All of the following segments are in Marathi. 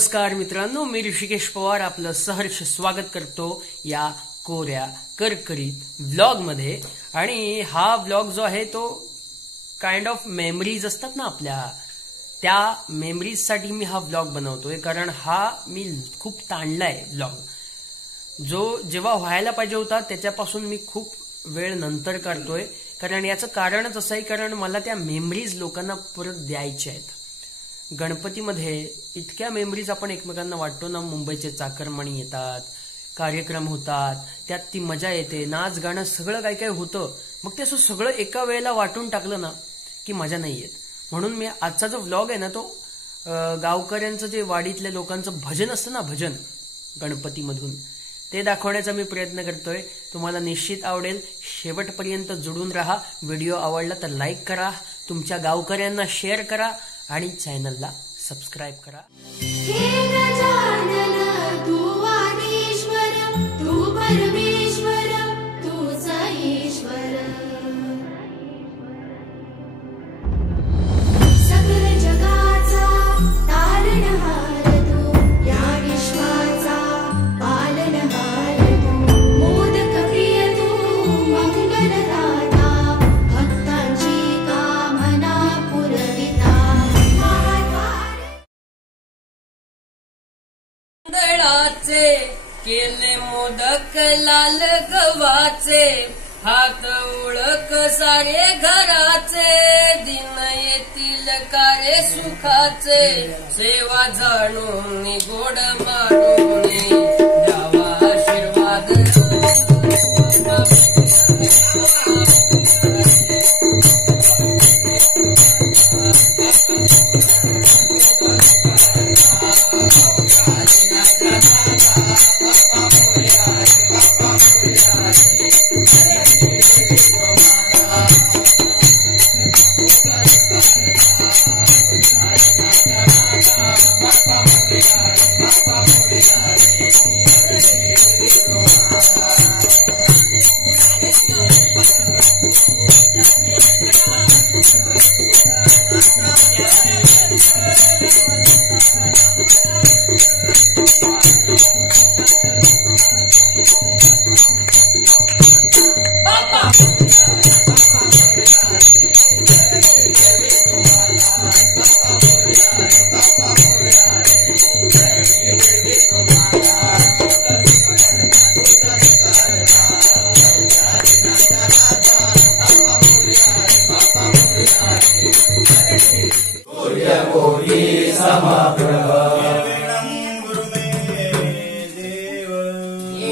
नमस्कार मित्रांनो, मी ऋषिकेश पवार आपलं सहर्ष स्वागत करतो या कोऱ्या करकरीत व्लॉग मध्ये। आणि हा व्लॉग जो आहे तो काइंड ऑफ मेमरीज असतात ना आपल्या, त्या मेमरीज साठी मी हा व्लॉग बनवतोय। कारण हा मी खूप ताणलाय व्लॉग, जो जेव्हा व्हायला पाहिजे होता त्याच्यापासून मी खूप वेळ नंतर करतोय। कारण याचं कारणच असं आहे, कारण मला त्या मेमरीज लोकांना परत द्यायच्या आहेत। गणपतीमध्ये इतक्या मेमरीज आपण एकमेकांना वाटतो ना, मुंबईचे चाकरमणी येतात, कार्यक्रम होतात, त्यात ती मजा येते, नाच गाणं सगळं काय काय होतं। मग ते असं सगळं एका वेळेला वाटून टाकलं ना की मजा नाही येत। म्हणून मी आजचा जो व्लॉग आहे ना तो गावकऱ्यांचं, जे वाडीतल्या लोकांचं भजन असतं ना, भजन गणपतीमधून, ते दाखवण्याचा मी प्रयत्न करतोय। तुम्हाला निश्चित आवडेल, शेवटपर्यंत जुडून राहा। व्हिडिओ आवडला तर लाईक करा, तुमच्या गावकऱ्यांना शेअर करा आणि चॅनलला सबस्क्राइब करा। तांदळाचे केले मोदक लाल गव्हाचे, हात ओळख सारे घराचे, दिन येतील कारे सुखाचे, सेवा जाणून गोड मारून द्यावा आशीर्वाद।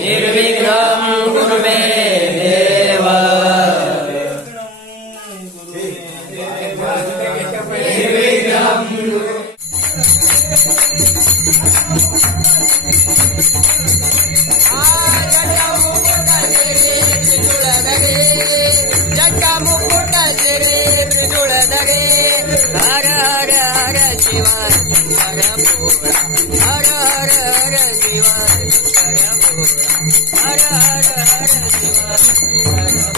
निर्विघ्नं कुरु मे देव, हर हर हर शिवा हर भोला, हर हर हर शिवा हर भोला, हर हर हर शिवा हर भोला।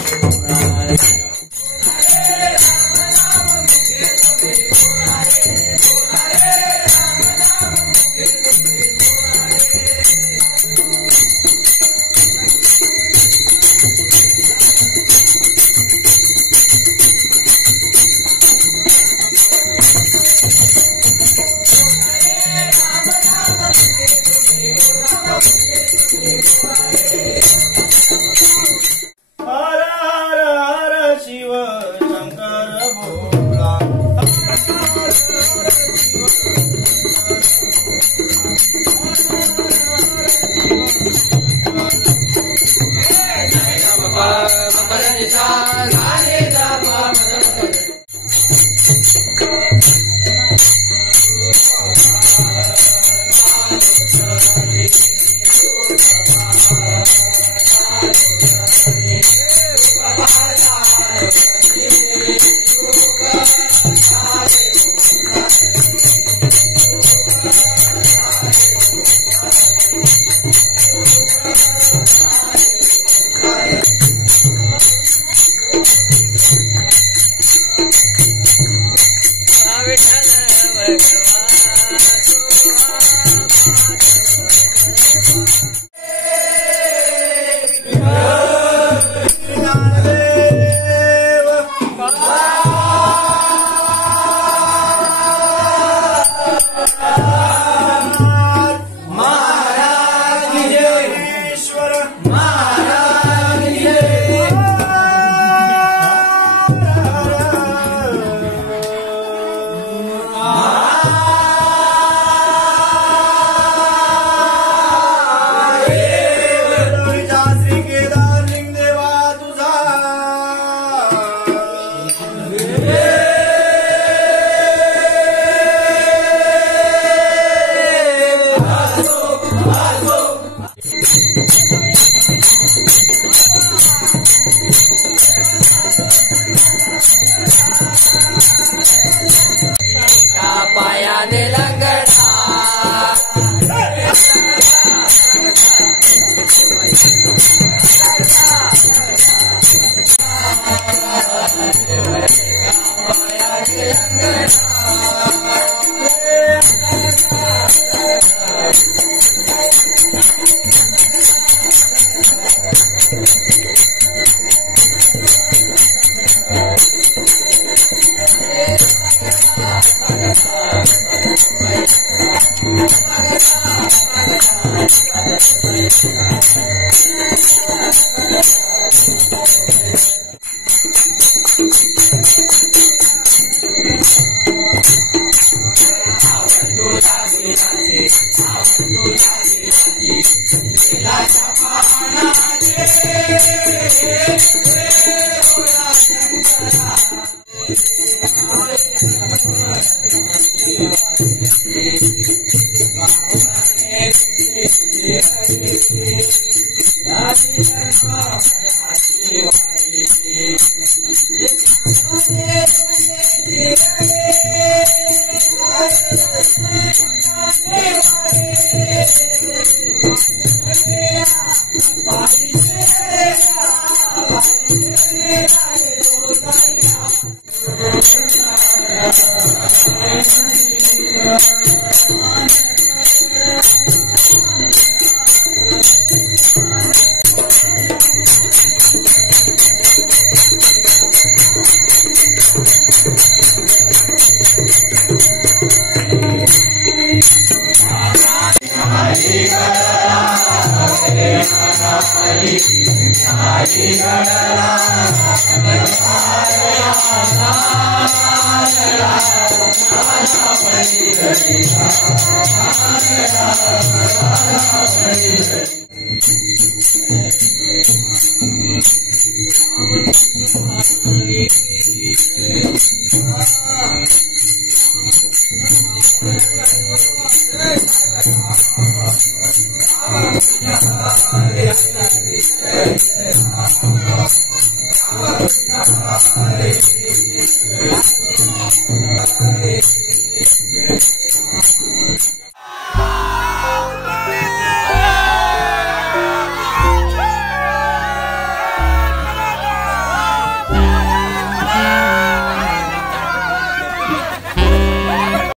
हर हर हर शिव शंकर भोला,